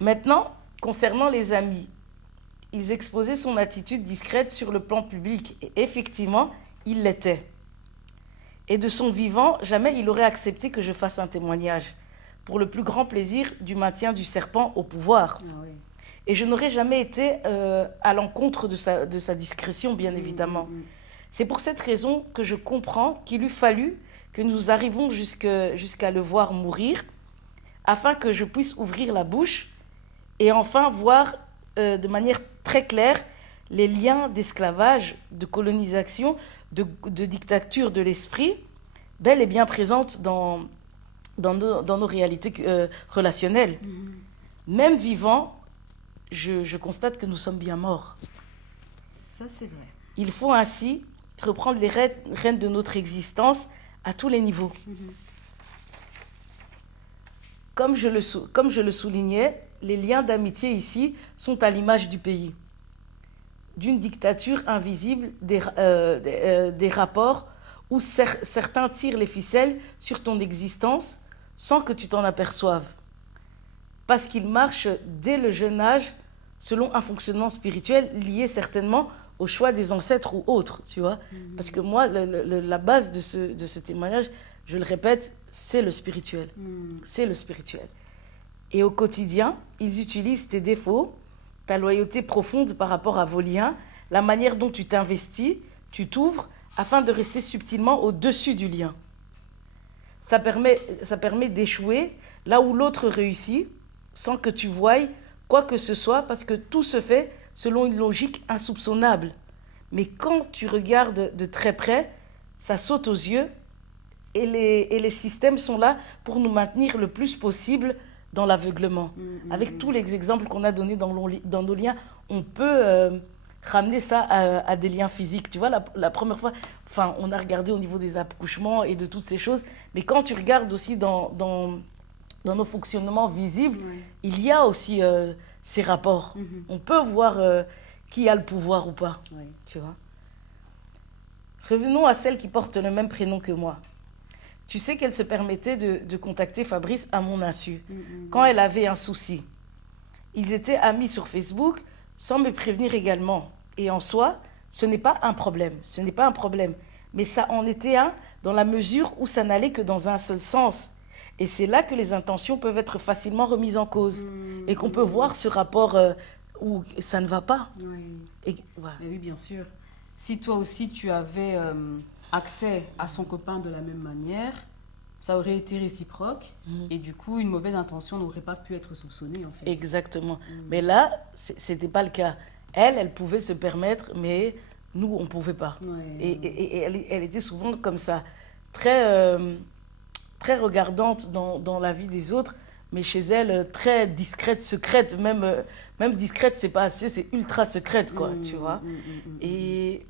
Maintenant, concernant les amis, ils exposaient son attitude discrète sur le plan public. Et effectivement, il l'était. Et de son vivant, jamais il aurait accepté que je fasse un témoignage, pour le plus grand plaisir du maintien du serpent au pouvoir. Ah oui. Et je n'aurais jamais été à l'encontre de sa discrétion, bien évidemment. C'est pour cette raison que je comprends qu'il eût fallu que nous arrivions jusqu'à le voir mourir, afin que je puisse ouvrir la bouche et enfin voir de manière très claire les liens d'esclavage, de colonisation, de dictature de l'esprit, bel et bien présentes dans nos réalités relationnelles. Même vivants, je constate que nous sommes bien morts. Ça, c'est vrai. Il faut ainsi reprendre les rênes de notre existence à tous les niveaux. Comme je le soulignais, les liens d'amitié ici sont à l'image du pays. D'une dictature invisible, des rapports où certains tirent les ficelles sur ton existence sans que tu t'en aperçoives. Parce qu'ils marchent dès le jeune âge selon un fonctionnement spirituel lié certainement au choix des ancêtres ou autres, tu vois. Parce que moi, la base de ce témoignage, je le répète, c'est le spirituel. C'est le spirituel. Et au quotidien, ils utilisent tes défauts, ta loyauté profonde par rapport à vos liens, la manière dont tu t'investis, tu t'ouvres, afin de rester subtilement au-dessus du lien. Ça permet d'échouer là où l'autre réussit, sans que tu voies quoi que ce soit, parce que tout se fait selon une logique insoupçonnable. Mais quand tu regardes de très près, ça saute aux yeux, et les systèmes sont là pour nous maintenir le plus possible dans l'aveuglement. Avec tous les exemples qu'on a donnés dans nos liens, on peut ramener ça à des liens physiques. Tu vois, la première fois, on a regardé au niveau des accouchements et de toutes ces choses, mais quand tu regardes aussi dans nos fonctionnements visibles, il y a aussi ces rapports. On peut voir qui a le pouvoir ou pas. Tu vois. Revenons à celle qui porte le même prénom que moi. Tu sais qu'elle se permettait de contacter Fabrice à mon insu, quand elle avait un souci. Ils étaient amis sur Facebook, sans me prévenir également. Et en soi, ce n'est pas un problème. Ce n'est pas un problème. Mais ça en était un dans la mesure où ça n'allait que dans un seul sens. Et c'est là que les intentions peuvent être facilement remises en cause. Et qu'on peut voir ce rapport où ça ne va pas. Et, voilà. Oui, bien sûr. Si toi aussi, tu avais accès à son copain de la même manière, ça aurait été réciproque. Et du coup, une mauvaise intention n'aurait pas pu être soupçonnée, en fait. Exactement. Mais là, ce n'était pas le cas. Elle pouvait se permettre, mais nous, on ne pouvait pas. Et elle était souvent comme ça, très regardante dans la vie des autres, mais chez elle, très discrète, secrète. Même discrète, c'est pas assez, c'est ultra secrète, quoi, tu vois. Et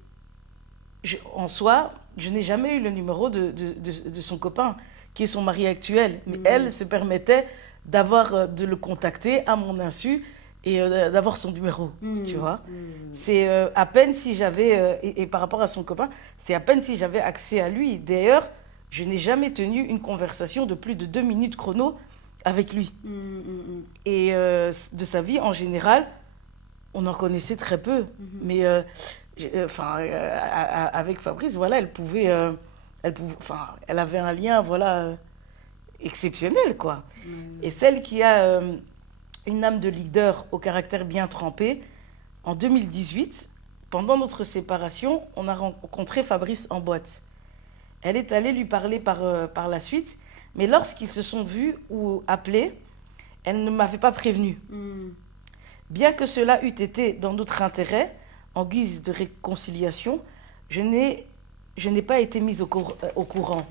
en soi, je n'ai jamais eu le numéro de son copain, qui est son mari actuel. Mais elle se permettait de le contacter à mon insu et d'avoir son numéro, tu vois. C'est à peine si j'avais, et par rapport à son copain, c'est à peine si j'avais accès à lui. D'ailleurs, je n'ai jamais tenu une conversation de plus de 2 minutes chrono avec lui. Et de sa vie, en général, on en connaissait très peu. Mais avec Fabrice, voilà, elle avait un lien, voilà, exceptionnel, quoi. Et celle qui a une âme de leader au caractère bien trempé, en 2018, pendant notre séparation, on a rencontré Fabrice en boîte. Elle est allée lui parler par la suite, mais lorsqu'ils se sont vus ou appelés, elle ne m'avait pas prévenue. Bien que cela eût été dans notre intérêt, en guise de réconciliation, je n'ai pas été mise au courant.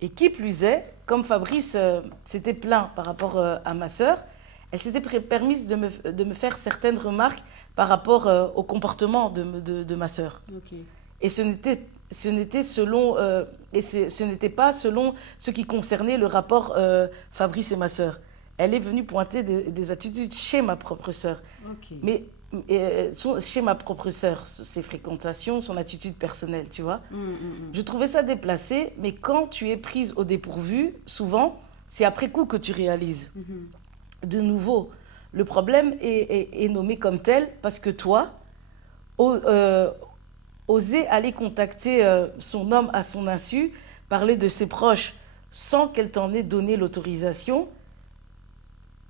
Et qui plus est, comme Fabrice s'était plaint par rapport à ma sœur, elle s'était permise de me faire certaines remarques par rapport au comportement de ma sœur. Et ce n'était pas selon ce qui concernait le rapport Fabrice et ma sœur. Elle est venue pointer des attitudes chez ma propre sœur. Mais chez ma propre sœur, ses fréquentations, son attitude personnelle, tu vois. Je trouvais ça déplacé, mais quand tu es prise au dépourvu, souvent, c'est après coup que tu réalises. De nouveau, le problème est nommé comme tel parce que toi, oser aller contacter son homme à son insu, parler de ses proches sans qu'elle t'en ait donné l'autorisation,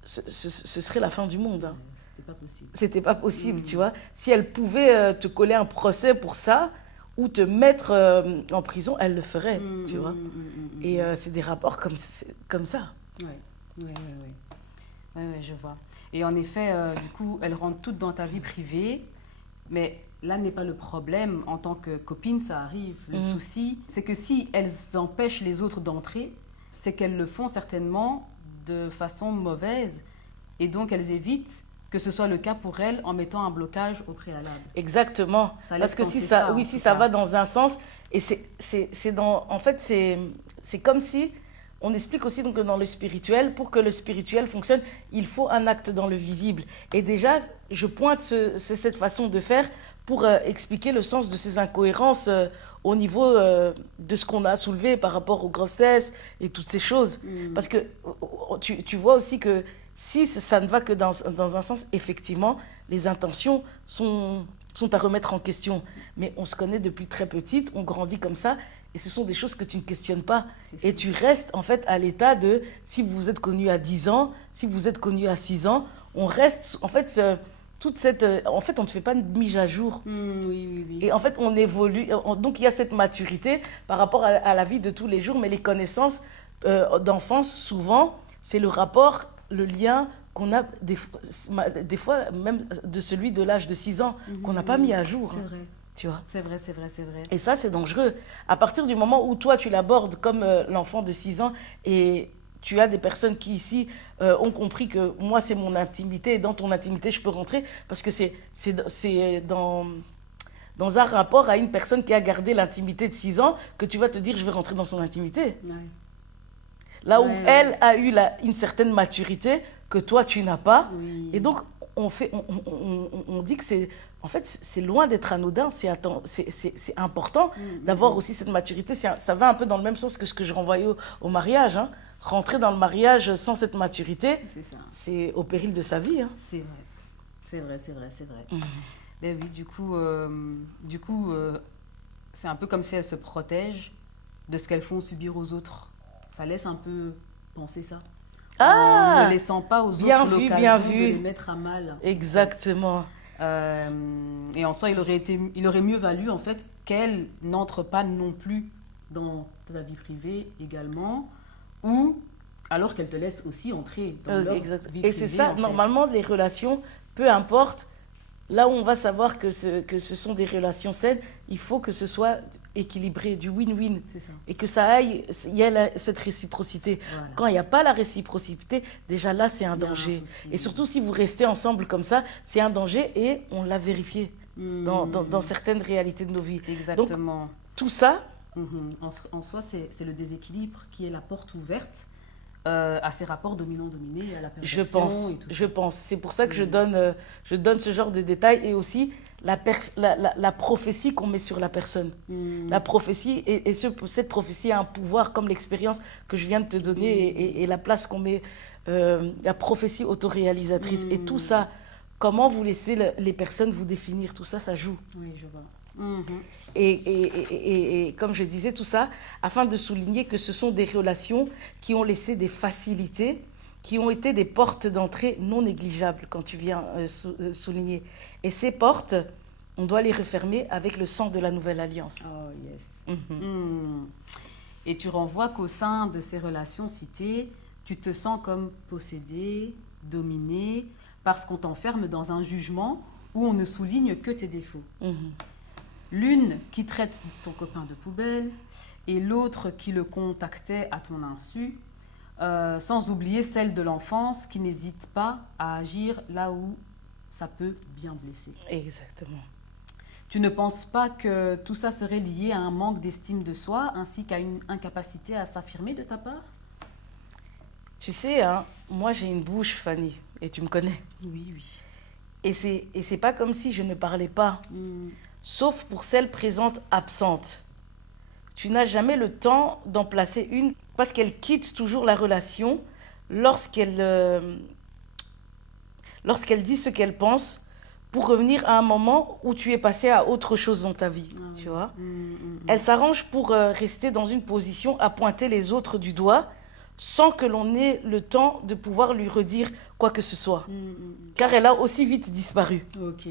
ce serait la fin du monde. Hein. C'était pas possible. C'était pas possible, tu vois. Si elle pouvait te coller un procès pour ça ou te mettre en prison, elle le ferait, tu vois. Et c'est des rapports comme ça. Oui, je vois. Et en effet, du coup, elles rentrent toutes dans ta vie privée, mais là n'est pas le problème. En tant que copine, ça arrive. Le souci, c'est que si elles empêchent les autres d'entrer, c'est qu'elles le font certainement de façon mauvaise. Et donc, elles évitent que ce soit le cas pour elles en mettant un blocage au préalable. Exactement. Parce que si ça va dans un sens, et en fait, c'est comme si... On explique aussi donc que dans le spirituel, pour que le spirituel fonctionne, il faut un acte dans le visible. Et déjà, je pointe cette façon de faire pour expliquer le sens de ces incohérences au niveau de ce qu'on a soulevé par rapport aux grossesses et toutes ces choses. Parce que tu vois aussi que si ça ne va que dans un sens, effectivement, les intentions sont à remettre en question. Mais on se connaît depuis très petite, on grandit comme ça. Et ce sont des choses que tu ne questionnes pas. Et tu restes en fait à l'état de, si vous vous êtes connu à 10 ans, si vous êtes connu à 6 ans, on reste, en fait, en fait, on ne fait pas une mise à jour. Oui. Et en fait, on évolue. Donc, il y a cette maturité par rapport à la vie de tous les jours. Mais les connaissances d'enfance, souvent, c'est le rapport, le lien qu'on a des fois, même de celui de l'âge de 6 ans, qu'on n'a pas mis à jour. C'est vrai. Tu vois. C'est vrai. Et ça, c'est dangereux. À partir du moment où toi, tu l'abordes comme l'enfant de 6 ans et tu as des personnes qui, ici, ont compris que moi, c'est mon intimité et dans ton intimité, je peux rentrer parce que c'est dans un rapport à une personne qui a gardé l'intimité de 6 ans que tu vas te dire, je vais rentrer dans son intimité. Ouais. Là où elle a eu une certaine maturité que toi, tu n'as pas. Oui. Et donc, on dit que c'est... En fait, c'est loin d'être anodin, c'est important d'avoir aussi cette maturité. Ça va un peu dans le même sens que ce que je renvoyais au mariage. Hein. Rentrer dans le mariage sans cette maturité, c'est au péril de sa vie. Hein. C'est vrai. Mais oui, du coup, c'est un peu comme si elles se protègent de ce qu'elles font subir aux autres. Ça laisse un peu penser ça. En ne laissant pas aux autres l'occasion de les mettre à mal. Exactement. Et en soi, il aurait mieux valu en fait qu'elle n'entre pas non plus dans ta vie privée également, ou alors qu'elle te laisse aussi entrer dans leur vie privée. Et c'est ça, normalement, les relations, peu importe, là où on va savoir que ce sont des relations saines, il faut que ce soit équilibré, du win-win. C'est ça. Et que ça aille, il y a cette réciprocité. Voilà. Quand il n'y a pas la réciprocité, déjà là, c'est un danger. Et surtout, si vous restez ensemble comme ça, c'est un danger et on l'a vérifié dans certaines réalités de nos vies. Exactement. Donc, tout ça... En soi, c'est le déséquilibre qui est la porte ouverte à ces rapports dominant-dominé, à la perversion et tout ça. Je pense. C'est pour ça que je donne ce genre de détails et aussi la prophétie qu'on met sur la personne. La prophétie, et cette prophétie a un pouvoir comme l'expérience que je viens de te donner et la place qu'on met, la prophétie autoréalisatrice. Et tout ça, comment vous laissez les personnes vous définir, tout ça, ça joue. Oui, je vois. Et comme je disais, tout ça, afin de souligner que ce sont des relations qui ont laissé des facilités, qui ont été des portes d'entrée non négligeables, quand tu viens souligner. Et ces portes, on doit les refermer avec le sang de la nouvelle alliance. Oh, yes. Et tu renvoies qu'au sein de ces relations citées, tu te sens comme possédé, dominé, parce qu'on t'enferme dans un jugement où on ne souligne que tes défauts. L'une qui traite ton copain de poubelle et l'autre qui le contactait à ton insu, sans oublier celle de l'enfance qui n'hésite pas à agir là où ça peut bien blesser. Exactement. Tu ne penses pas que tout ça serait lié à un manque d'estime de soi ainsi qu'à une incapacité à s'affirmer de ta part? Tu sais, hein, moi j'ai une bouche, Fanny, et tu me connais. Oui. Et c'est pas comme si je ne parlais pas. Sauf pour celles présentes absentes. Tu n'as jamais le temps d'en placer une parce qu'elle quitte toujours la relation lorsqu'elle lorsqu'elle dit ce qu'elle pense pour revenir à un moment où tu es passé à autre chose dans ta vie, tu vois. Elle s'arrange pour rester dans une position à pointer les autres du doigt sans que l'on ait le temps de pouvoir lui redire quoi que ce soit. Car elle a aussi vite disparu. Ok.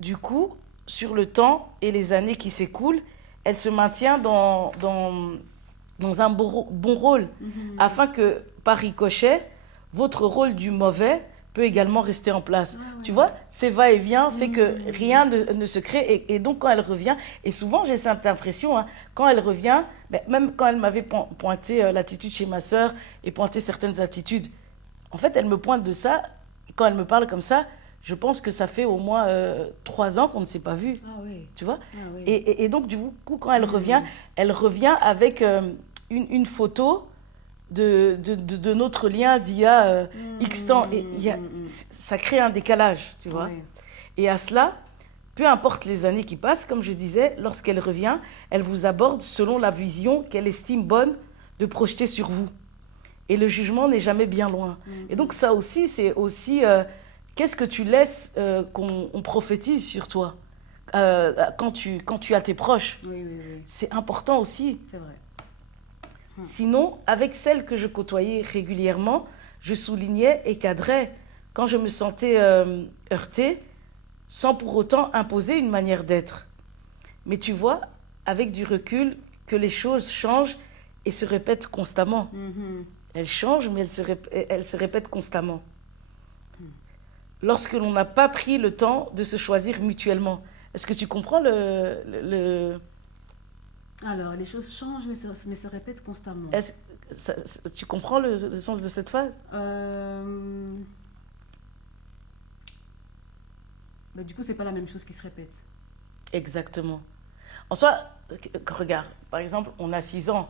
Du coup, sur le temps et les années qui s'écoulent, elle se maintient dans un bon rôle, afin que, par ricochet, votre rôle du mauvais peut également rester en place. Tu vois, ces va-et-vient fait que rien ne se crée. Et donc, quand elle revient, et souvent j'ai cette impression, quand elle revient, même quand elle m'avait pointé l'attitude chez ma sœur et pointé certaines attitudes, en fait, elle me pointe de ça. Quand elle me parle comme ça, je pense que ça fait au moins 3 ans qu'on ne s'est pas vu. Ah oui. Tu vois. Oui. Et donc, du coup, quand elle revient avec une photo de notre lien d'il y a X temps. Et ça crée un décalage, tu vois. Oui. Et à cela, peu importe les années qui passent, comme je disais, lorsqu'elle revient, elle vous aborde selon la vision qu'elle estime bonne de projeter sur vous. Et le jugement n'est jamais bien loin. Et donc ça aussi, c'est aussi qu'est-ce que tu laisses qu'on prophétise sur toi quand tu as tes proches. Oui. C'est important aussi. C'est vrai. Sinon, avec celles que je côtoyais régulièrement, je soulignais et cadrais quand je me sentais heurtée, sans pour autant imposer une manière d'être. Mais tu vois, avec du recul, que les choses changent et se répètent constamment. Elles changent, mais elles se répètent constamment. Lorsque l'on n'a pas pris le temps de se choisir mutuellement. Est-ce que tu comprends Alors, les choses changent, mais se répètent constamment. Tu comprends le sens de cette phrase? Du coup, c'est pas la même chose qui se répète. Exactement. En soi, regarde, par exemple, on a 6 ans,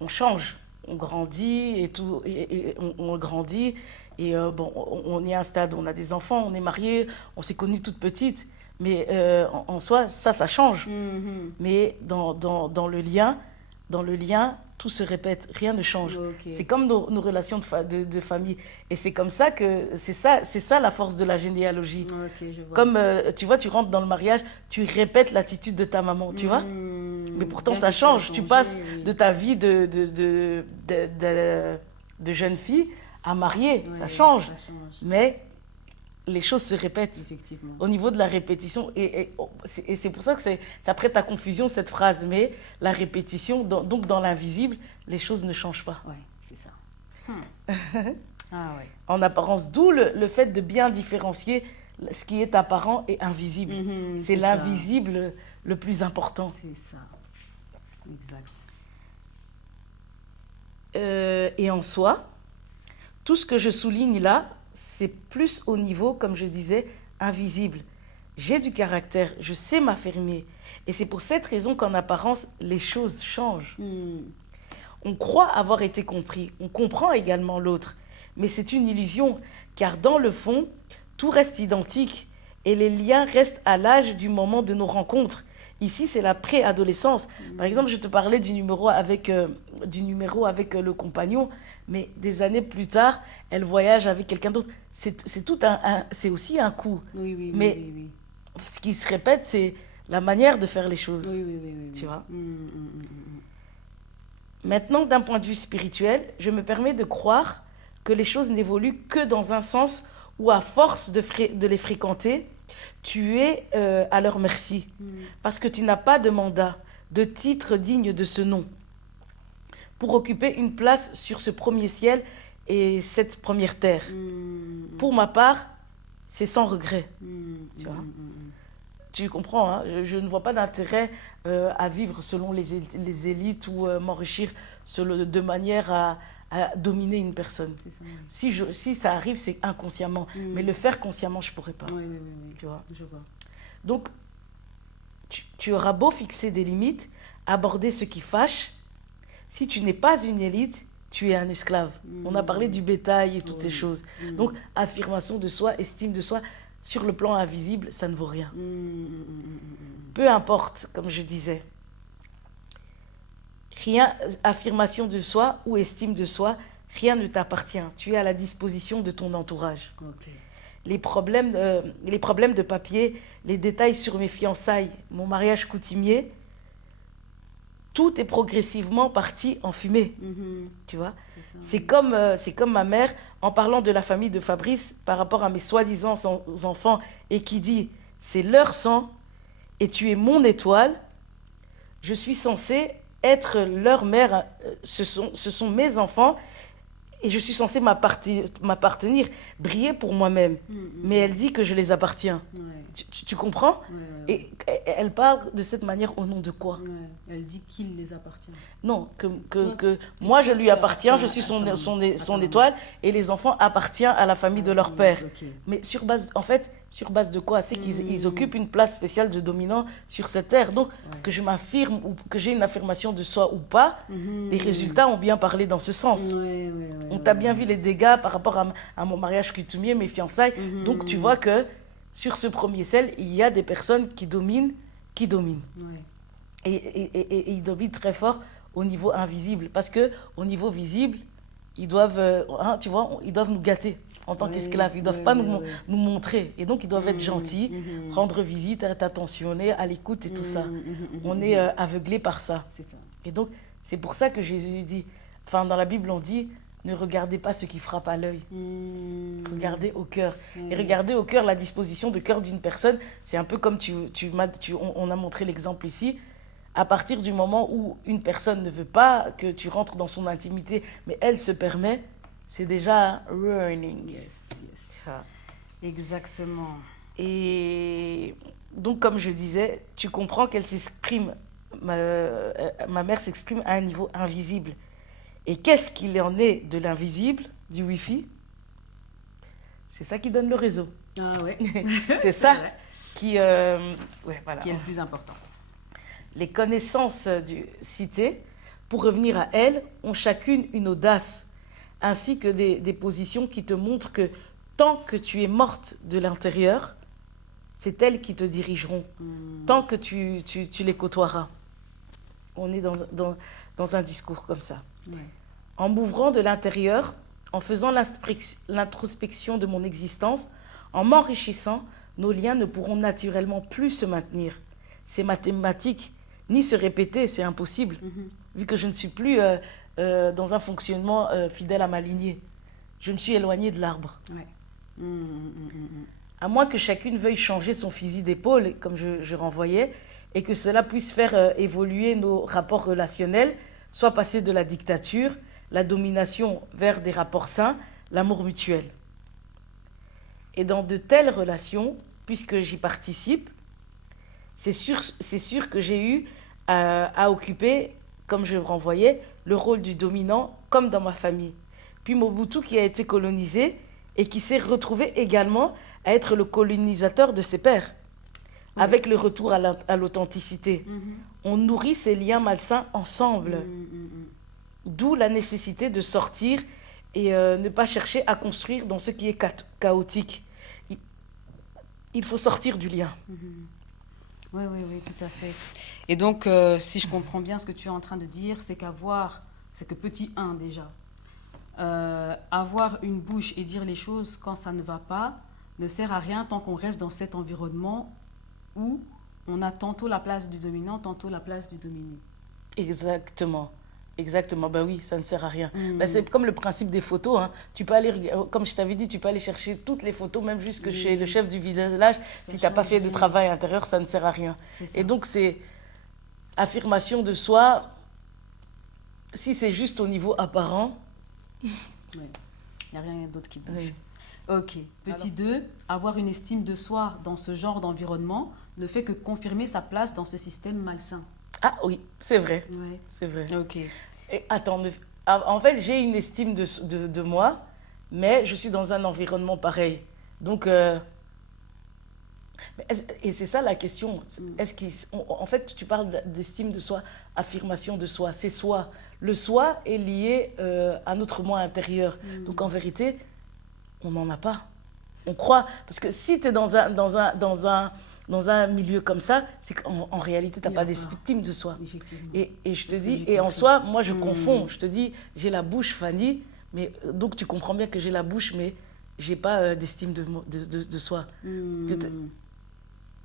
on change, on grandit et tout, et on grandit, et on est à un stade où on a des enfants, on est mariés, on s'est connus toute petite. Mais en soi, ça change. Mais dans le lien, tout se répète, rien ne change. Okay. C'est comme nos relations de famille. Et c'est comme ça que c'est ça la force de la généalogie. Okay, je vois. Comme tu vois, tu rentres dans le mariage, tu répètes l'attitude de ta maman, tu vois. Mais pourtant, ça change. Tu passes de ta vie de jeune fille à mariée. Ça change. Mais les choses se répètent. Effectivement. Au niveau de la répétition. Et c'est pour ça que ça prête à confusion, cette phrase. Mais la répétition, donc dans l'invisible, les choses ne changent pas. Oui, c'est ça. Ouais. En apparence, d'où le fait de bien différencier ce qui est apparent et invisible. C'est l'invisible le plus important. C'est ça. Exact. Et en soi, tout ce que je souligne là, c'est plus au niveau, comme je disais, invisible. J'ai du caractère, je sais m'affirmer. Et c'est pour cette raison qu'en apparence, les choses changent. On croit avoir été compris. On comprend également l'autre. Mais c'est une illusion, car dans le fond, tout reste identique. Et les liens restent à l'âge du moment de nos rencontres. Ici, c'est la préadolescence. Par exemple, je te parlais du numéro avec le compagnon. Mais des années plus tard, elle voyage avec quelqu'un d'autre. C'est aussi un coup. Oui. Mais ce qui se répète, c'est la manière de faire les choses. Oui. Tu vois. Maintenant, d'un point de vue spirituel, je me permets de croire que les choses n'évoluent que dans un sens où, à force de les fréquenter, tu es à leur merci. Parce que tu n'as pas de mandat, de titre digne de ce nom, pour occuper une place sur ce premier ciel et cette première terre. Pour ma part, c'est sans regret. Tu vois. Tu comprends, hein? Je ne vois pas d'intérêt à vivre selon les élites ou m'enrichir de manière à dominer une personne. Ça. Si ça arrive, c'est inconsciemment. Mais le faire consciemment, je ne pourrais pas. Oui. Tu vois? Je vois. Donc, tu auras beau fixer des limites, aborder ce qui fâche. Si tu n'es pas une élite, tu es un esclave. On a parlé du bétail et toutes ces choses. Donc, affirmation de soi, estime de soi, sur le plan invisible, ça ne vaut rien. Peu importe, comme je disais. Rien, affirmation de soi ou estime de soi, rien ne t'appartient. Tu es à la disposition de ton entourage. Ok. Les problèmes de papier, les détails sur mes fiançailles, mon mariage coutumier, tout est progressivement parti en fumée. Tu vois, c'est comme ma mère, en parlant de la famille de Fabrice, par rapport à mes soi-disant enfants, et qui dit, c'est leur sang, et tu es mon étoile, je suis censée être leur mère, ce sont mes enfants, et je suis censée m'appartenir, briller pour moi-même. Mais elle dit que je les appartiens. Ouais. Tu comprends? Et elle parle de cette manière au nom de quoi? Elle dit qu'il les appartient. Non, que moi je lui appartiens, je suis son étoile, et les enfants appartiennent à la famille de leur père. Okay. Mais sur base de quoi? C'est qu'ils occupent une place spéciale de dominant sur cette terre. Donc, que je m'affirme ou que j'ai une affirmation de soi ou pas, les résultats ont bien parlé dans ce sens. On t'a bien vu les dégâts par rapport à mon mariage coutumier, mes fiançailles. Donc, tu vois que sur ce premier ciel, il y a des personnes qui dominent. Et ils dominent très fort au niveau invisible. Parce qu'au niveau visible, ils doivent, ils doivent nous gâter en tant qu'esclaves. Ils ne doivent pas nous montrer. Et donc, ils doivent être gentils, rendre visite, être attentionnés, à l'écoute et tout ça. On est aveuglés par ça. C'est ça. Et donc, c'est pour ça que Jésus dit, dans la Bible, on dit, ne regardez pas ce qui frappe à l'œil. Regardez au cœur. Et regardez au cœur, la disposition de cœur d'une personne, c'est un peu comme on a montré l'exemple ici. À partir du moment où une personne ne veut pas que tu rentres dans son intimité, mais elle se permet, c'est déjà ruining. Yes. Exactement. Et donc, comme je disais, tu comprends qu'elle s'exprime, ma mère s'exprime à un niveau invisible. Et qu'est-ce qu'il en est de l'invisible, du Wi-Fi? C'est ça qui donne le réseau. Ah ouais. C'est ça qui est le plus important. Les connaissances citées, pour revenir à elles, ont chacune une audace, ainsi que des positions qui te montrent que tant que tu es morte de l'intérieur, c'est elles qui te dirigeront, tant que tu les côtoieras. On est dans un discours comme ça. Ouais. En m'ouvrant de l'intérieur, en faisant l'introspection de mon existence, en m'enrichissant, nos liens ne pourront naturellement plus se maintenir. C'est mathématique, ni se répéter, c'est impossible, vu que je ne suis plus dans un fonctionnement fidèle à ma lignée. Je me suis éloignée de l'arbre. Ouais. À moins que chacune veuille changer son fusil d'épaule, comme je renvoyais, et que cela puisse faire évoluer nos rapports relationnels, soit passer de la dictature, la domination vers des rapports sains, l'amour mutuel. Et dans de telles relations, puisque j'y participe, c'est sûr que j'ai eu à occuper, comme je renvoyais, le rôle du dominant, comme dans ma famille. Puis Mobutu, qui a été colonisé et qui s'est retrouvé également à être le colonisateur de ses pairs, avec le retour à l'authenticité. On nourrit ces liens malsains ensemble. D'où la nécessité de sortir et ne pas chercher à construire dans ce qui est chaotique. Il faut sortir du lien. Oui, tout à fait. Et donc, si je comprends bien ce que tu es en train de dire, c'est que petit 1 déjà, avoir une bouche et dire les choses quand ça ne va pas ne sert à rien tant qu'on reste dans cet environnement où on a tantôt la place du dominant, tantôt la place du dominé. Exactement. Ben oui, ça ne sert à rien. C'est comme le principe des photos. Hein. Tu peux aller, comme je t'avais dit, tu peux aller chercher toutes les photos, même jusque chez le chef du village. Si tu n'as pas fait de travail intérieur, ça ne sert à rien. Et donc, c'est affirmation de soi. Si c'est juste au niveau apparent... Il n'y a rien d'autre qui bouge. Oui. Ok. Petit 2, avoir une estime de soi dans ce genre d'environnement ne fait que confirmer sa place dans ce système malsain. Ah oui, c'est vrai. Ouais. C'est vrai. Ok. Et attends, en fait, j'ai une estime de moi, mais je suis dans un environnement pareil. Donc, et c'est ça la question. En fait, tu parles d'estime de soi, affirmation de soi. C'est soi. Le soi est lié à notre moi intérieur. Donc, en vérité, on n'en a pas. On croit. Parce que si tu es dans un milieu comme ça, c'est qu'en réalité, tu n'as pas d'estime de soi. Et je te dis, et en soi, moi, je confonds. Je te dis, j'ai la bouche, Fanny, Mais, donc, tu comprends bien que j'ai la bouche, mais je n'ai pas d'estime de soi.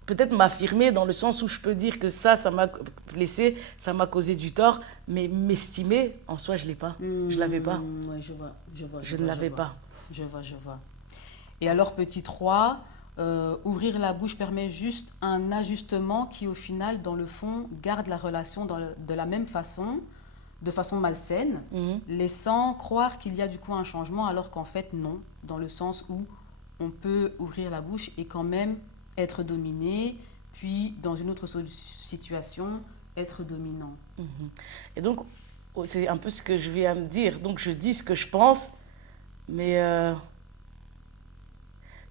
Peut-être m'affirmer dans le sens où je peux dire que ça m'a blessé, ça m'a causé du tort, mais m'estimer, en soi, je ne l'ai pas. Je ne l'avais pas. Oui, je ne l'avais pas. Je vois. Et alors, petit 3, ouvrir la bouche permet juste un ajustement qui, au final, dans le fond, garde la relation de la même façon, de façon malsaine, laissant croire qu'il y a du coup un changement, alors qu'en fait, non, dans le sens où on peut ouvrir la bouche et quand même être dominé, puis dans une autre situation, être dominant. Et donc, c'est un peu ce que je viens de dire. Donc, je dis ce que je pense, mais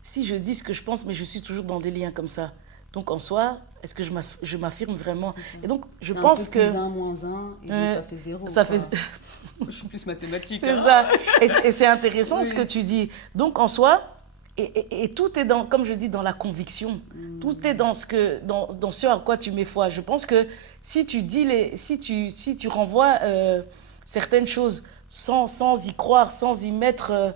si je dis ce que je pense, mais je suis toujours dans des liens comme ça. Donc, en soi, est-ce que je m'affirme vraiment? Et donc, je pense que... plus 1 moins 1, et donc ça fait 0. Ça fait... Je suis plus mathématique. C'est ça. Et c'est intéressant ce que tu dis. Donc, en soi... Et tout est dans, comme je dis, dans la conviction. Tout est dans ce à quoi tu mets foi. Je pense que si tu dis si tu renvoies certaines choses sans y croire, sans y mettre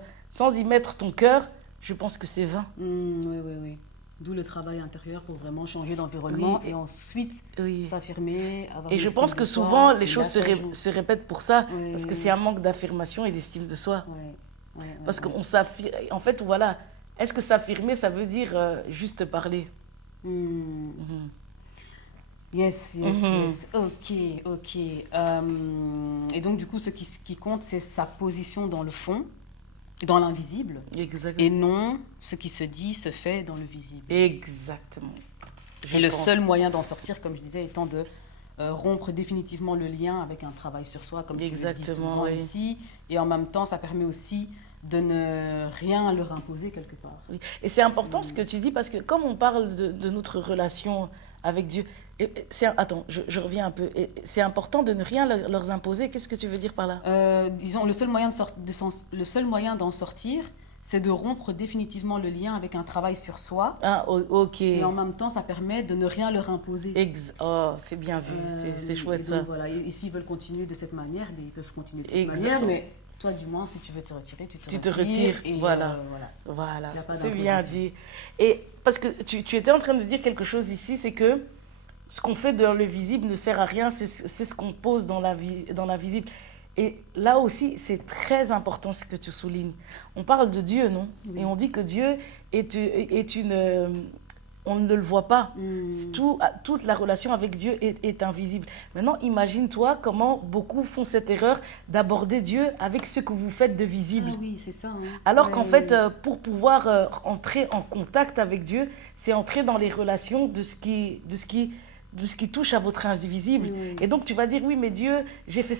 ton cœur, je pense que c'est vain. Oui. D'où le travail intérieur pour vraiment changer d'environnement et ensuite s'affirmer. Et je pense que souvent les choses se répètent pour ça, parce que c'est un manque d'affirmation et d'estime de soi. Parce qu'on s'affirme. En fait, voilà. Est-ce que s'affirmer, ça veut dire juste parler? Yes. Ok. Et donc, du coup, ce qui compte, c'est sa position dans le fond, dans l'invisible. Exactement. Et non ce qui se dit, se fait dans le visible. Exactement. Et le seul moyen d'en sortir, comme je disais, étant de rompre définitivement le lien avec un travail sur soi, comme tu le dis souvent ici. Et en même temps, ça permet aussi de ne rien leur imposer quelque part. Oui. Et c'est important ce que tu dis, parce que comme on parle de notre relation avec Dieu, attends, je reviens un peu. C'est important de ne rien leur imposer. Qu'est-ce que tu veux dire par là? Disons, le seul moyen d'en sortir, c'est de rompre définitivement le lien avec un travail sur soi. Ah, ok. Et en même temps, ça permet de ne rien leur imposer. Oh, c'est bien vu. C'est chouette, donc, ça. Voilà. Et s'ils veulent continuer de cette manière, ils peuvent continuer de cette manière, mais... Toi, du moins, si tu veux te retirer, tu te retires. Et voilà. C'est bien dit. Et parce que tu étais en train de dire quelque chose ici, c'est que ce qu'on fait dans le visible ne sert à rien, c'est ce qu'on pose dans l'invisible. Et là aussi, c'est très important ce que tu soulignes. On parle de Dieu, non? Oui. Et on dit que Dieu est une... on ne le voit pas. Toute la relation avec Dieu est invisible. Maintenant, imagine-toi comment beaucoup font cette erreur d'aborder Dieu avec ce que vous faites de visible. Ah oui, c'est ça. Alors qu'en fait, pour pouvoir entrer en contact avec Dieu, c'est entrer dans les relations de ce qui touche à votre invisible. Et donc, tu vas dire, oui, mais Dieu, j'ai fait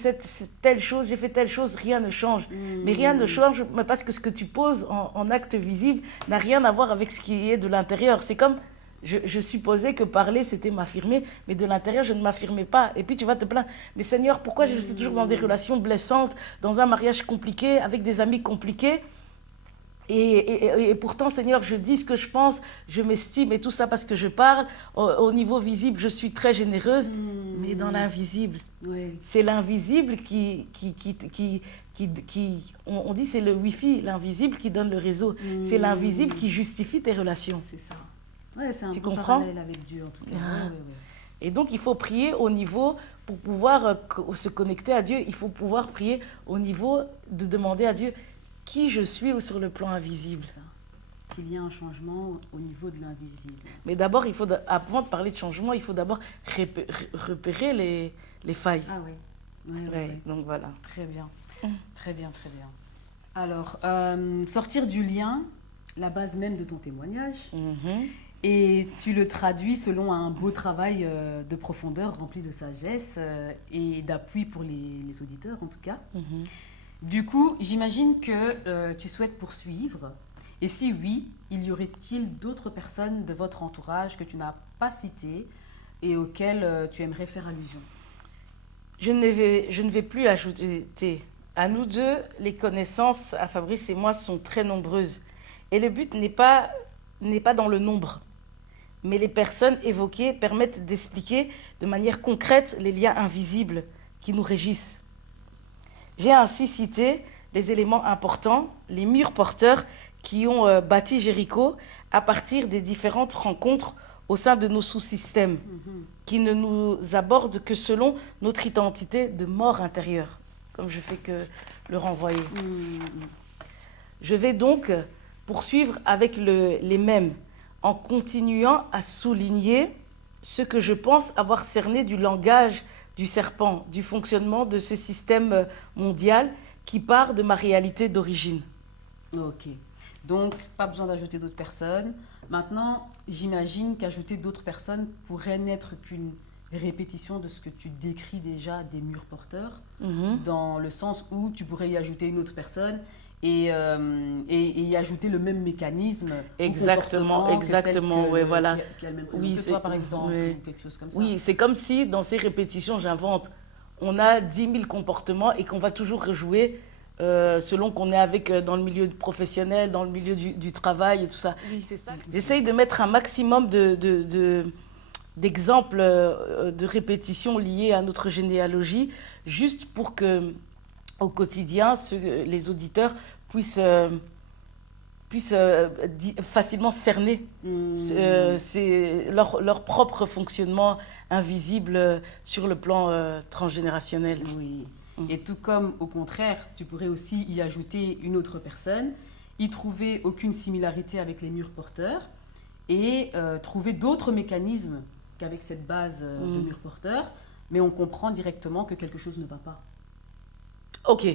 telle chose, rien ne change. Mais rien ne change parce que ce que tu poses en acte visible n'a rien à voir avec ce qui est de l'intérieur. C'est comme... Je supposais que parler, c'était m'affirmer, mais de l'intérieur, je ne m'affirmais pas. Et puis, tu vas te plaindre. Mais Seigneur, pourquoi je suis toujours dans des relations blessantes, dans un mariage compliqué, avec des amis compliqués? Et pourtant, Seigneur, je dis ce que je pense, je m'estime et tout ça parce que je parle. Au niveau visible, je suis très généreuse, mais dans l'invisible. C'est l'invisible on dit c'est le Wi-Fi, l'invisible qui donne le réseau. C'est l'invisible qui justifie tes relations. C'est ça. Ouais, c'est un peu parallèle avec Dieu, en tout cas. Et donc, il faut prier au niveau, pour pouvoir se connecter à Dieu, il faut pouvoir prier au niveau de demander à Dieu qui je suis sur le plan invisible. C'est ça. Qu'il y ait un changement au niveau de l'invisible. Mais d'abord, avant de parler de changement, il faut d'abord repérer les failles. Ah oui. Oui. Donc voilà. Très bien. Très bien. Alors, sortir du lien, la base même de ton témoignage. Et tu le traduis selon un beau travail de profondeur rempli de sagesse et d'appui pour les auditeurs en tout cas. Du coup, j'imagine que tu souhaites poursuivre. Et si oui, y aurait-il d'autres personnes de votre entourage que tu n'as pas citées et auxquelles tu aimerais faire allusion? Je ne vais plus ajouter. À nous deux, les connaissances à Fabrice et moi sont très nombreuses. Et le but n'est pas dans le nombre. Mais les personnes évoquées permettent d'expliquer de manière concrète les liens invisibles qui nous régissent. J'ai ainsi cité les éléments importants, les murs porteurs qui ont bâti Jéricho à partir des différentes rencontres au sein de nos sous-systèmes, qui ne nous abordent que selon notre identité de mort intérieure, comme je fais que le renvoyer. Je vais donc poursuivre avec les mêmes, en continuant à souligner ce que je pense avoir cerné du langage du serpent, du fonctionnement de ce système mondial qui part de ma réalité d'origine. Ok. Donc, pas besoin d'ajouter d'autres personnes. Maintenant, j'imagine qu'ajouter d'autres personnes pourrait n'être qu'une répétition de ce que tu décris déjà des murs porteurs, dans le sens où tu pourrais y ajouter une autre personne et y ajouter le même mécanisme. Exactement, ouais, voilà. Qui a le même prénom que toi, par exemple, ou quelque chose comme ça. Oui, c'est comme si dans ces répétitions, j'invente, on a 10 000 comportements et qu'on va toujours rejouer selon qu'on est dans le milieu professionnel, dans le milieu du travail et tout ça. Oui, c'est ça. J'essaye de mettre un maximum d'exemples de répétitions liées à notre généalogie, juste pour que, au quotidien, les auditeurs puissent facilement cerner leur propre fonctionnement invisible sur le plan transgénérationnel. Oui. Et tout comme, au contraire, tu pourrais aussi y ajouter une autre personne, y trouver aucune similarité avec les murs porteurs et trouver d'autres mécanismes qu'avec cette base de murs porteurs, mais on comprend directement que quelque chose ne va pas. Ok.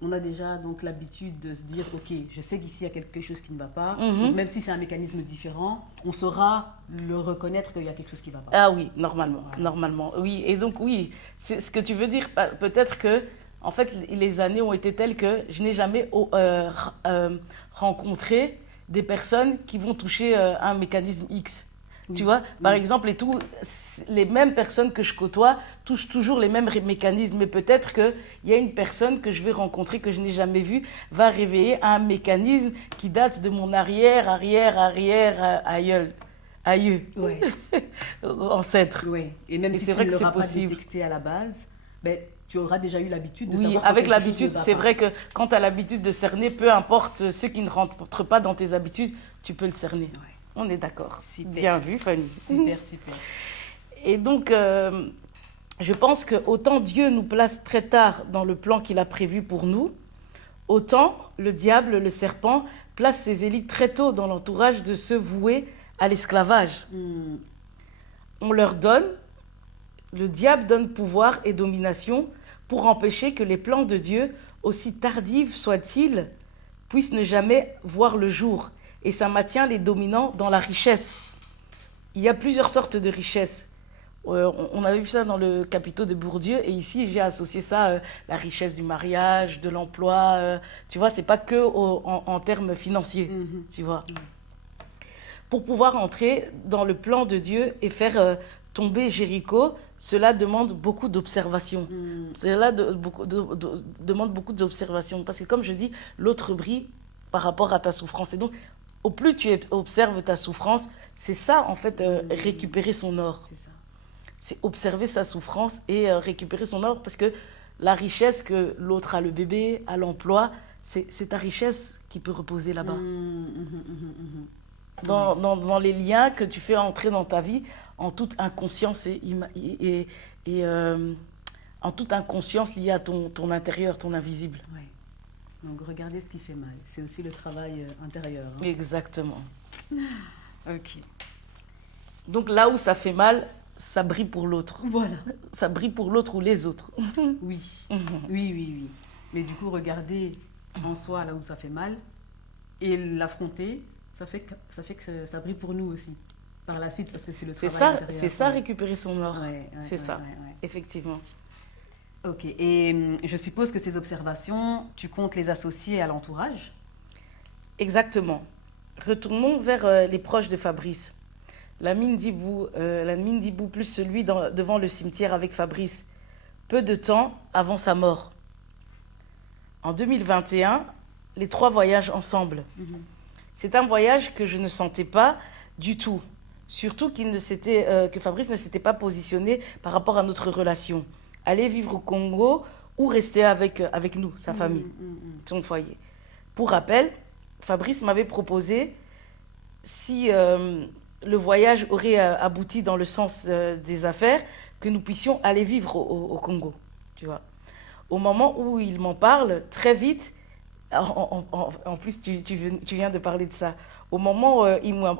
On a déjà donc l'habitude de se dire, ok, je sais qu'ici il y a quelque chose qui ne va pas, donc même si c'est un mécanisme différent, on saura le reconnaître qu'il y a quelque chose qui ne va pas. Ah oui, normalement, oui. Et donc oui, c'est ce que tu veux dire, peut-être que, en fait, les années ont été telles que je n'ai jamais rencontré des personnes qui vont toucher un mécanisme X. Tu vois, par exemple, les mêmes personnes que je côtoie touchent toujours les mêmes mécanismes. Mais peut-être qu'il y a une personne que je vais rencontrer, que je n'ai jamais vue, va réveiller un mécanisme qui date de mon aïeux, ouais. ancêtre. Ouais. Et même si tu ne l'auras pas détecté à la base, ben, tu auras déjà eu l'habitude de savoir. Oui, avec l'habitude, c'est vrai que quand tu as l'habitude de cerner, peu importe ce qui ne rentre pas dans tes habitudes, tu peux le cerner. Ouais. On est d'accord. Bien vu, Fanny. Super. Et donc, je pense que autant Dieu nous place très tard dans le plan qu'il a prévu pour nous, autant le diable, le serpent, place ses élites très tôt dans l'entourage de ceux voués à l'esclavage. On leur donne, le diable donne pouvoir et domination pour empêcher que les plans de Dieu, aussi tardifs soient-ils, puissent ne jamais voir le jour. Et ça maintient les dominants dans la richesse. Il y a plusieurs sortes de richesses. On avait vu ça dans le Capitaux de Bourdieu, et ici j'ai associé ça la richesse du mariage, de l'emploi. Tu vois, c'est pas que en termes financiers. Tu vois. Pour pouvoir entrer dans le plan de Dieu et faire tomber Jéricho, cela demande beaucoup d'observation. Cela demande beaucoup d'observation, parce que comme je dis, l'autre brille par rapport à ta souffrance. Et donc, au plus tu observes ta souffrance, c'est ça, en fait, récupérer son or. C'est ça. C'est observer sa souffrance et récupérer son or, parce que la richesse que l'autre a, le bébé, a l'emploi, c'est ta richesse qui peut reposer là-bas. Dans les liens que tu fais entrer dans ta vie en toute inconscience en toute inconscience liée à ton intérieur, ton invisible. Ouais. Donc, regardez ce qui fait mal. C'est aussi le travail intérieur. Hein. Exactement. Ok. Donc, là où ça fait mal, ça brille pour l'autre. Voilà. Ça brille pour l'autre ou les autres. Oui. Oui. Mais du coup, regardez en soi là où ça fait mal et l'affronter, ça fait que ça brille pour nous aussi. Par la suite, parce que c'est le travail intérieur. C'est ça, récupérer son or. C'est ça, effectivement. Ok, et je suppose que ces observations, tu comptes les associer à l'entourage? Exactement. Retournons vers les proches de Fabrice. Lamine Dibou plus celui devant le cimetière avec Fabrice, peu de temps avant sa mort. En 2021, les 3 voyagent ensemble. C'est un voyage que je ne sentais pas du tout. Surtout que Fabrice ne s'était pas positionné par rapport à notre relation. Aller vivre au Congo, ou rester avec nous, sa famille, son foyer. Pour rappel, Fabrice m'avait proposé, si le voyage aurait abouti dans le sens des affaires, que nous puissions aller vivre au Congo, tu vois. Au moment où il m'en parle, très vite, en plus tu viens de parler de ça, au moment où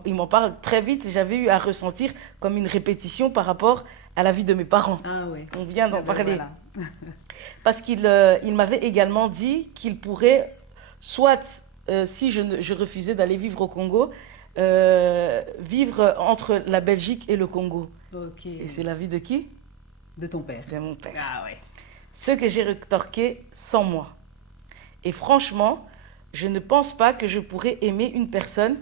il m'en parle, très vite, j'avais eu à ressentir comme une répétition par rapport à la vie de mes parents. Ah ouais. On vient d'en parler. Voilà. Parce qu'il m'avait également dit qu'il pourrait, soit si je refusais d'aller vivre au Congo, vivre entre la Belgique et le Congo. Ok. Et c'est la vie de qui? De ton père. De mon père. Ah ouais. Ce que j'ai rétorqué sans moi. Et franchement, je ne pense pas que je pourrais aimer une personne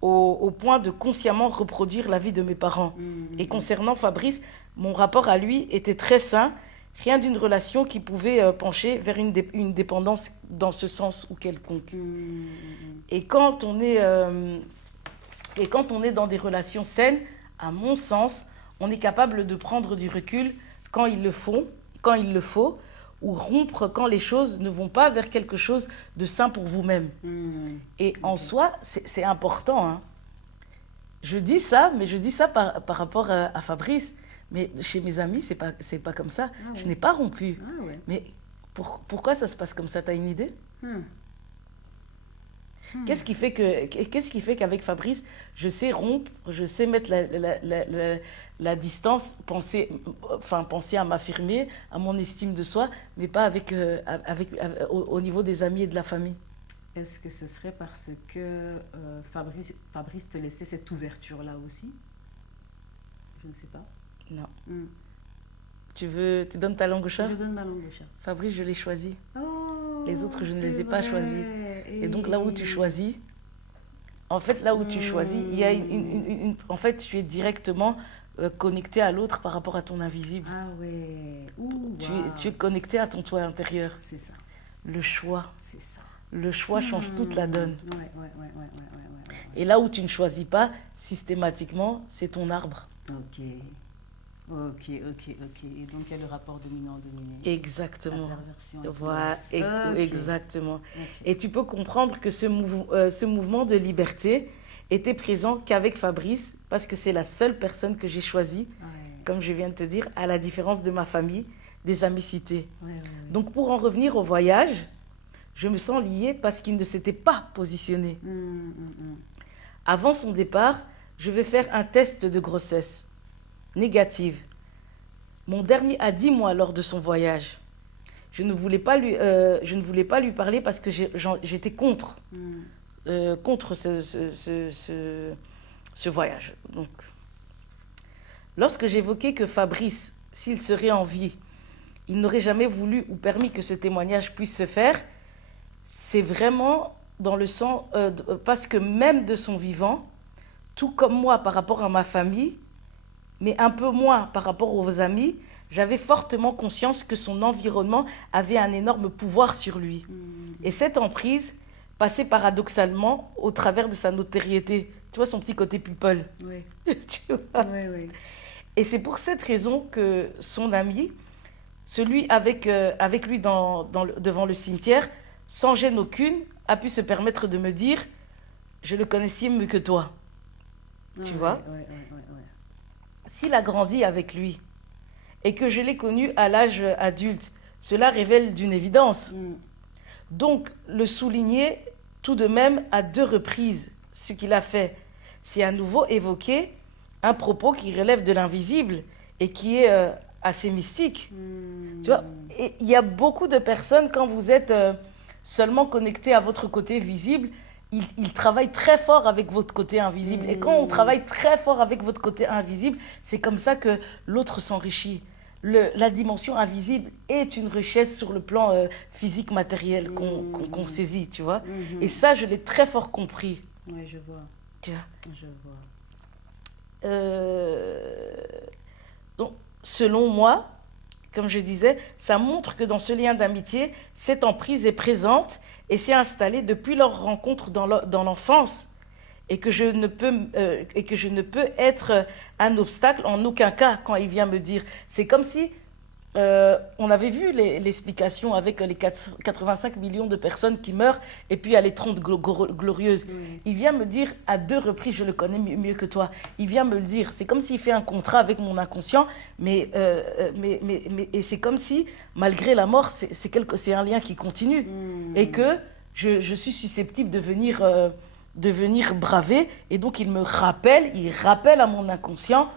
au point de consciemment reproduire la vie de mes parents. Et concernant Fabrice, mon rapport à lui était très sain, rien d'une relation qui pouvait pencher vers une dépendance dans ce sens ou quelconque. Et quand on est dans des relations saines, à mon sens, on est capable de prendre du recul quand il le faut, ou rompre quand les choses ne vont pas vers quelque chose de sain pour vous-même. Et en soi, c'est important. Hein. Je dis ça, mais je dis ça par rapport à Fabrice. Mais chez mes amis, c'est pas comme ça. Ah ouais. Je n'ai pas rompu. Ah ouais. Mais pourquoi ça se passe comme ça? Tu as une idée? Qu'est-ce qui fait qu'avec Fabrice, je sais rompre, je sais mettre la distance, penser à m'affirmer, à mon estime de soi, mais pas au niveau des amis et de la famille? Est-ce que ce serait parce que Fabrice te laissait cette ouverture-là aussi? Je ne sais pas. Non. Tu donnes ta langue au chat? Je donne ma langue au chat. Fabrice, je l'ai choisi. Oh, les autres, je ne les ai pas choisis. Et donc là où tu choisis, il y a en fait, tu es directement connecté à l'autre par rapport à ton invisible. Ah ouais. Ouh, tu es connecté à ton toi intérieur. C'est ça. Le choix. C'est ça. Le choix change toute la donne. Ouais. Et là où tu ne choisis pas, systématiquement, c'est ton arbre. Ok. Et donc, il y a le rapport dominant-dominé. Exactement. La perversion. Voilà, exactement. Okay. Et tu peux comprendre que ce mouvement de liberté était présent qu'avec Fabrice, parce que c'est la seule personne que j'ai choisie, comme je viens de te dire, à la différence de ma famille, des amicités. Donc, pour en revenir au voyage, je me sens liée parce qu'il ne s'était pas positionné. Avant son départ, je vais faire un test de grossesse négative. Mon dernier a 10 mois lors de son voyage. Je ne voulais pas lui parler parce que j'étais contre ce voyage. Donc, lorsque j'évoquais que Fabrice, s'il serait en vie, il n'aurait jamais voulu ou permis que ce témoignage puisse se faire, c'est vraiment dans le sens parce que même de son vivant, tout comme moi par rapport à ma famille, mais un peu moins par rapport aux amis, j'avais fortement conscience que son environnement avait un énorme pouvoir sur lui. Et cette emprise passait paradoxalement au travers de sa notoriété. Tu vois, son petit côté people. Oui. Tu vois? Oui. Et c'est pour cette raison que son ami, celui avec lui devant le cimetière, sans gêne aucune, a pu se permettre de me dire « Je le connaissais mieux que toi. » Tu vois? Ouais. S'il a grandi avec lui et que je l'ai connu à l'âge adulte, cela révèle d'une évidence. Donc, le souligner tout de même à 2 reprises, ce qu'il a fait, c'est à nouveau évoquer un propos qui relève de l'invisible et qui est assez mystique. Tu vois, il y a beaucoup de personnes, quand vous êtes seulement connecté à votre côté visible, il travaille très fort avec votre côté invisible. Et quand on travaille très fort avec votre côté invisible, c'est comme ça que l'autre s'enrichit. La dimension invisible est une richesse sur le plan physique, matériel qu'on saisit, tu vois. Et ça, je l'ai très fort compris. Oui, je vois. Tu vois. Je vois. Donc, selon moi, comme je disais, ça montre que dans ce lien d'amitié, cette emprise est présente et s'est installée depuis leur rencontre dans l'enfance et que je ne peux être un obstacle en aucun cas quand il vient me dire. C'est comme si on avait vu l'explication avec les 85 millions de personnes qui meurent et puis il y a les 30 glorieuses. Oui. Il vient me dire à 2 reprises, je le connais mieux que toi, il vient me le dire. C'est comme s'il fait un contrat avec mon inconscient, mais et c'est comme si, malgré la mort, c'est un lien qui continue. Et que je suis susceptible de venir braver. Et donc il rappelle à mon inconscient,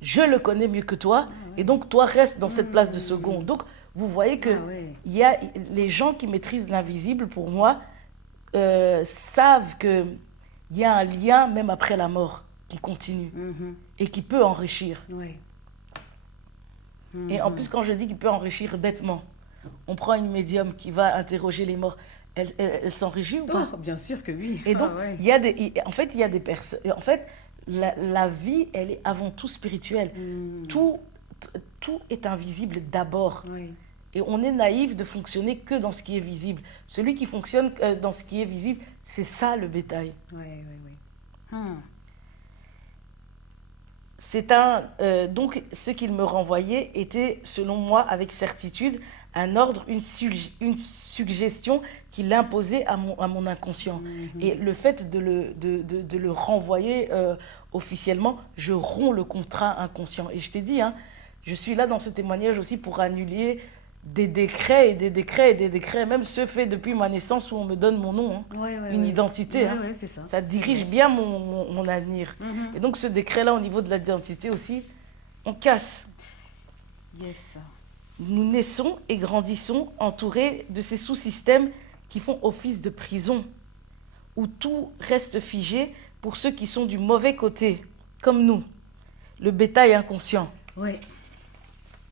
je le connais mieux que toi, et donc toi reste dans cette place de second. Donc vous voyez que il y a les gens qui maîtrisent l'invisible, pour moi, savent qu'il y a un lien même après la mort qui continue et qui peut enrichir. Et en plus, quand je dis qu'il peut enrichir bêtement, on prend une médium qui va interroger les morts, elle s'enrichit ou pas? Bien sûr que oui. Et donc, il y a des personnes... En fait, la vie, elle est avant tout spirituelle. Tout est invisible d'abord. Et on est naïf de fonctionner que dans ce qui est visible. Celui qui fonctionne dans ce qui est visible, c'est ça le bétail. Donc, ce qu'il me renvoyait était, selon moi, avec certitude, un ordre, une suggestion qu'il imposait à mon inconscient. Et le fait de le renvoyer officiellement, je romps le contrat inconscient. Et je t'ai dit, je suis là dans ce témoignage aussi pour annuler des décrets et des décrets et des décrets, même ceux faits depuis ma naissance où on me donne mon nom, une identité. C'est ça. Ça dirige bien mon avenir. Et donc ce décret-là, au niveau de l'identité aussi, on casse. Yes. Nous naissons et grandissons entourés de ces sous-systèmes qui font office de prison, où tout reste figé pour ceux qui sont du mauvais côté, comme nous, le bétail inconscient. Oui.